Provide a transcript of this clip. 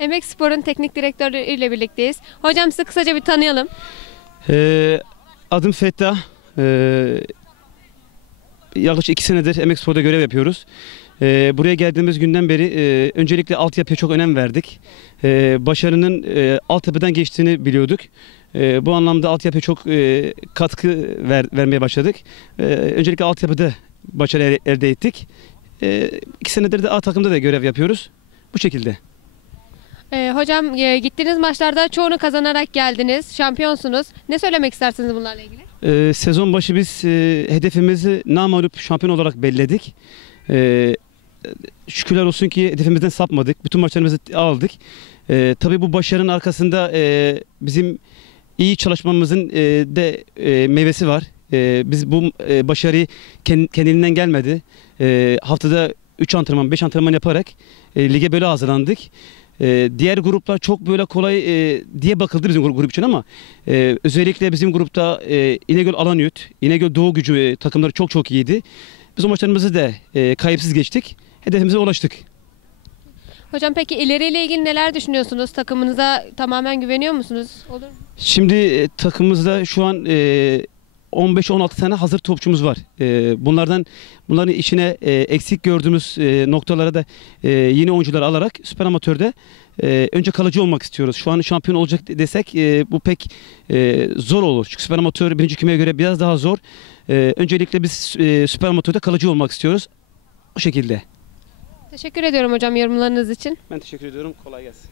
Emek Spor'un teknik direktörü ile birlikteyiz. Hocam sizi kısaca bir tanıyalım. Ee, adım Fettah. Ee, yaklaşık iki senedir Emek Spor'da görev yapıyoruz. Ee, buraya geldiğimiz günden beri e, öncelikle altyapıya çok önem verdik. Ee, başarının e, altyapıdan geçtiğini biliyorduk. Ee, bu anlamda altyapıya çok e, katkı ver, vermeye başladık. Ee, öncelikle altyapıda başarı el- elde ettik. Ee, iki senedir de A takımda da görev yapıyoruz. Bu şekilde. Ee, hocam e, gittiğiniz maçlarda çoğunu kazanarak geldiniz. Şampiyonsunuz. Ne söylemek istersiniz bunlarla ilgili? Ee, sezon başı biz e, hedefimizi namalup şampiyon olarak belledik. Ee, şükürler olsun ki hedefimizden sapmadık. Bütün maçlarımızı aldık. Ee, tabii bu başarının arkasında e, bizim iyi çalışmamızın e, de e, meyvesi var. E, biz bu e, başarıyı kend- kendiliğinden gelmedi. E, haftada 3 antrenman, 5 antrenman yaparak e, lige böyle hazırlandık. E, diğer gruplar çok böyle kolay e, diye bakıldı bizim grup, grup için ama ee, özellikle bizim grupta e, İnegöl Alanyurt, İnegöl Doğu Gücü e, takımları çok çok iyiydi. Biz o maçlarımızı da e, kayıpsız geçtik. Hedefimize ulaştık. Hocam peki ileriyle ilgili neler düşünüyorsunuz? Takımınıza tamamen güveniyor musunuz? Olur mu? Şimdi e, takımımızda şu an e, 15-16 tane hazır topçumuz var. E, bunlardan bunların içine e, eksik gördüğümüz e, noktalara da e, yeni oyuncular alarak süper amatörde e, önce kalıcı olmak istiyoruz. Şu an şampiyon olacak desek e, bu pek e, zor olur. Çünkü süper amatör birinci kümeye göre biraz daha zor. E, öncelikle biz e, süper amatörde kalıcı olmak istiyoruz. O şekilde. Teşekkür ediyorum hocam yorumlarınız için. Ben teşekkür ediyorum. Kolay gelsin.